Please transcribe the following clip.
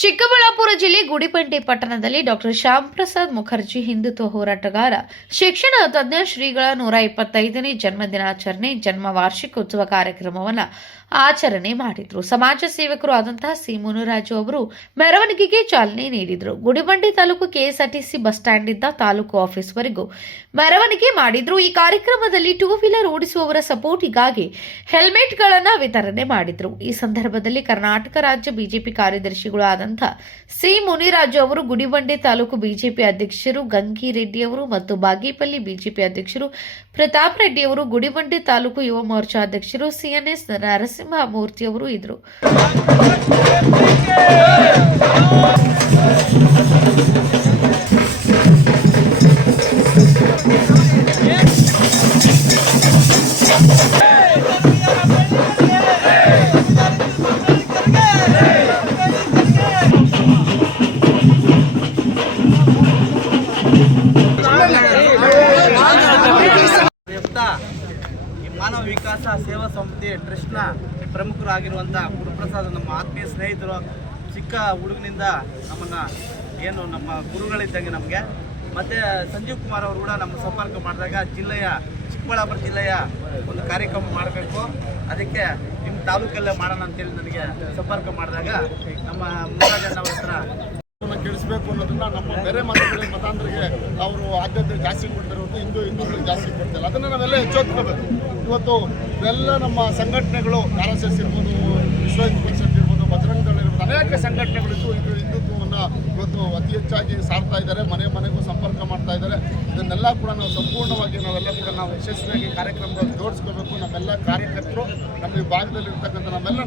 ಚಿಕ್ಕಬಳ್ಳಾಪುರ ಜಿಲ್ಲೆ ಗುಡಿಬಂಡೆ ಪಟ್ಟಣದಲ್ಲಿ ಡಾಕ್ಟರ್ ಶ್ಯಾಮ್ ಪ್ರಸಾದ್ ಮುಖರ್ಜಿ ಹಿಂದುತ್ವ ಹೋರಾಟಗಾರ ಶಿಕ್ಷಣ ತಜ್ಞ ಶ್ರೀಗಳ 125ನೇ ಜನ್ಮದಿನಾಚರಣೆ ಜನ್ಮ ವಾರ್ಷಿಕೋತ್ಸವ ಕಾರ್ಯಕ್ರಮವನ್ನು ಆಚರಣೆ ಮಾಡಿದ್ರು. ಸಮಾಜ ಸೇವಕರು ಆದಂತಹ ಸಿ ಮುನಿರಾಜು ಅವರು ಮೆರವಣಿಗೆಗೆ ಚಾಲನೆ ನೀಡಿದರು. Gudibande taluk KSRTC bus stand ಇಂದ ತಾಲೂಕು ಆಫೀಸ್ ವರೆಗೂ ಮೆರವಣಿಗೆ ಮಾಡಿದ್ರು. ಈ ಕಾರ್ಯಕ್ರಮದಲ್ಲಿ ಟೂ ವೀಲರ್ ಓಡಿಸುವವರ ಸಪೋರ್ಟಿಗಾಗಿ ಹೆಲ್ಮೆಟ್ಗಳನ್ನು ವಿತರಣೆ ಮಾಡಿದ್ರು. ಈ ಸಂದರ್ಭದಲ್ಲಿ ಕರ್ನಾಟಕ ರಾಜ್ಯ ಬಿಜೆಪಿ ಕಾರ್ಯದರ್ಶಿಗಳು ಆದಂತಹ ಸಿ ಮುನಿರಾಜು ಅವರು, ಗುಡಿಬಂಡೆ ತಾಲೂಕು ಬಿಜೆಪಿ ಅಧ್ಯಕ್ಷರು ಗಂಗಿರೆಡ್ಡಿ ಅವರು ಮತ್ತು ಬಾಗೇಪಲ್ಲಿ ಬಿಜೆಪಿ ಅಧ್ಯಕ್ಷರು ಪ್ರತಾಪ್ ರೆಡ್ಡಿ ಅವರು, ಗುಡಿಬಂಡೆ ತಾಲೂಕು ಯುವ ಮೋರ್ಚಾ ಅಧ್ಯಕ್ಷರು ಸಿಎನ್ಎಸ್ ನರಸಿಂಹಮೂರ್ತಿ ಅವರು ಇದ್ದರು. ಈ ಮಾನವ ವಿಕಾಸ ಸೇವಾ ಸಂಸ್ಥೆ ಟ್ರಸ್ಟ್ನ ಪ್ರಮುಖರಾಗಿರುವಂಥ ಗುರುಪ್ರಸಾದ್ ನಮ್ಮ ಆತ್ಮೀಯ ಸ್ನೇಹಿತರು. ಚಿಕ್ಕ ಹುಡುಗನಿಂದ ನಮ್ಮ ಗುರುಗಳಿದ್ದಂಗೆ ನಮಗೆ. ಮತ್ತು ಸಂಜೀವ್ ಕುಮಾರ್ ಅವರು ಕೂಡ ನಮ್ಮ ಸಂಪರ್ಕ ಮಾಡಿದಾಗ ಚಿಕ್ಕಬಳ್ಳಾಪುರ ಜಿಲ್ಲೆಯ ಒಂದು ಕಾರ್ಯಕ್ರಮ ಮಾಡಬೇಕು, ಅದಕ್ಕೆ ನಿಮ್ಮ ತಾಲೂಕಲ್ಲೇ ಮಾಡೋಣ ಅಂತೇಳಿ ನನಗೆ ಸಂಪರ್ಕ ಮಾಡಿದಾಗ ನಮ್ಮ ಮುನಿರಾಜಣ್ಣವ್ರ ಹತ್ರ ಕೆಡಿಸಬೇಕು ಅನ್ನೋದನ್ನ ನಮ್ಮ ಬೇರೆ ಮತಾಂತರಿಗೆ ಅವರು ಆದ್ಯತೆ ಜಾಸ್ತಿ ಕೊಡ್ತಿರೋದು, ಹಿಂದೂಗಳಿಗೆ ಜಾಸ್ತಿ ಕೊಡ್ತಿಲ್ಲ. ಅದನ್ನು ನಾವೆಲ್ಲ ಎಚ್ಚೆತ್ಕೋಬೇಕು. ಇವತ್ತು ಎಲ್ಲ ನಮ್ಮ ಸಂಘಟನೆಗಳು RSS ಇರ್ಬೋದು, ವಿಶ್ವ ಹಿಂದೂ ಪರಿಷತ್ ಇರ್ಬೋದು, ಬಜರಂಗ ದಳ ಇರ್ಬೋದು, ಅನೇಕ ಸಂಘಟನೆಗಳಿದ್ದು ಇದು ಹಿಂದುತ್ವವನ್ನು ಇವತ್ತು ಅತಿ ಹೆಚ್ಚಾಗಿ ಸಾರ್ತಾ ಇದ್ದಾರೆ, ಮನೆಗೂ ಸಂಪರ್ಕ ಮಾಡ್ತಾ ಇದ್ದಾರೆ. ಇದನ್ನೆಲ್ಲ ಕೂಡ ನಾವು ಸಂಪೂರ್ಣವಾಗಿ ನಾವು ಯಶಸ್ವಿಯಾಗಿ ಕಾರ್ಯಕ್ರಮಗಳನ್ನು ಜೋಡಿಸ್ಕೋಬೇಕು. ನಮ್ಮೆಲ್ಲ ಕಾರ್ಯಕರ್ತರು, ನಮ್ಮ ಈ ಭಾಗದಲ್ಲಿ ಇರ್ತಕ್ಕಂಥ ನಮ್ಮೆಲ್ಲ